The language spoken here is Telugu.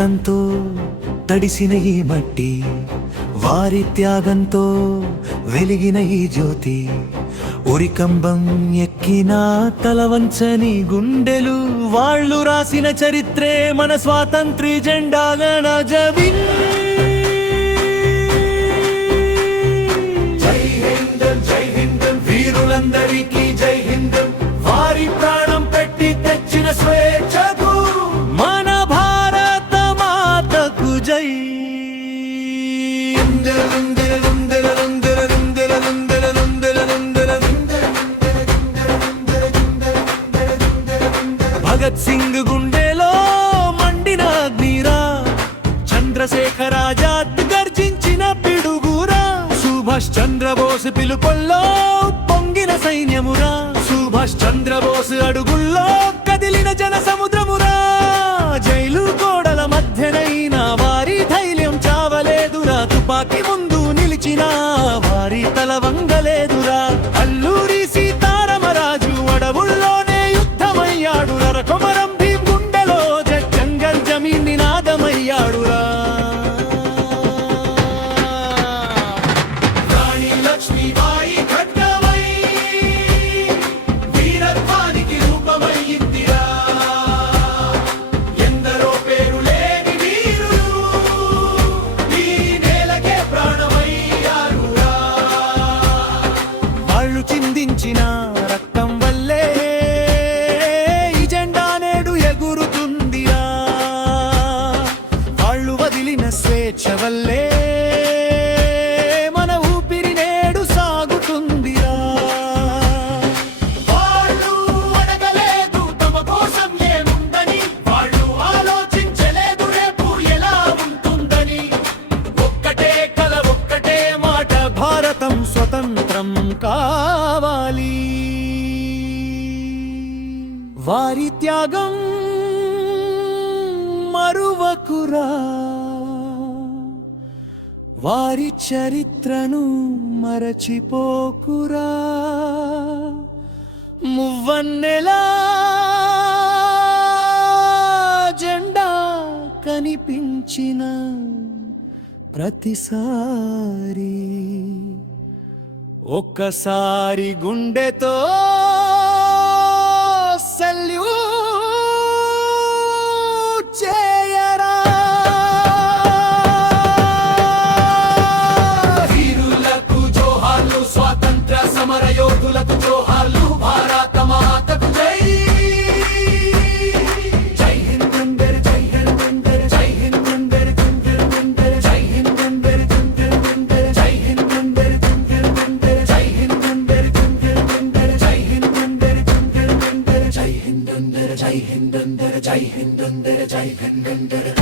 రక్తంతో తడిసిన ఈ మట్టి, వారి త్యాగంతో వెలిగిన ఈ జ్యోతి, ఉరికంబం ఎక్కిన తలవంచని గుండెలు, వాళ్ళు రాసిన చరిత్రే మన స్వాతంత్ర్య జెండాగన జబిన్. జై హింద్ జై హింద్ వీరులందరికీ జై హింద్, వారి ప్రాణం పెట్టి తెచ్చిన స్వేచ్ఛకు మన భారత మాతకు జై. భగత్ సింగ్ గుండెలో మండిన అగ్నిరా, చంద్రశేఖర్ ఆజాద్ గర్జించిన పిడుగురా, సుభాష్ చంద్రబోస్ పిలుపుల్లో పొంగిన సైన్యమురా, సుభాష్ చంద్రబోస్ అడుగుల్లో కదిలిన జన సముద్రమురా. జైలు గోడల మధ్యనైన వారి ధైర్యం చావలేదురా, తుపాకి ముందు నిలిచిన వారి తల వంగలేదురా. అల్లూరి సీతారామరాజు అడవుల్లోనే యుద్ధమయ్యాడు, కొమరం భీం గుండెలో జంగల్ జమీన్ నినాదమయ్యాడురా. రాణి లక్ష్మీబాయి ఖడ్గమై వీరత్వానికి రూపమయ్యిందిరా, ఎందరో పేరు లేని వీరులు ఈ నేలకే ప్రాణమయ్యారురా. వాళ్ళు చిందించిన రక్తం వల్లే ఈ జెండా నేడు ఎగురుతుందిరా, వాళ్ళు వదిలిన స్వేచ్ఛ వల్లే మన ఊపిరి నేడు సాగుతుందిరా. వాళ్ళు అడగలేదు తమ కోసం ఏముందని, వాళ్ళు ఆలోచించలేదు రేపు ఎలా ఉంటుందని. ఒక్కటే కల ఒక్కటే మాట, భారతం స్వతంత్రం కావాలి. వారి త్యాగం మరువకురా, వారి చరిత్రను మరచిపోకురా. మువ్వన్నెలా జెండా కనిపించిన ప్రతిసారి ఒక్కసారి గుండెతో సల్యూట్ చేయరా. వీరులకు జోహార్లు, స్వాతంత్ర సమర యోధులకు జోహార్లు, భారత మాతకు జై. జై హింద్ జై హింద్ జై హింద్ జై హింద్ జై హింద్ జై హింద్ జై హింద్ జై హింద్.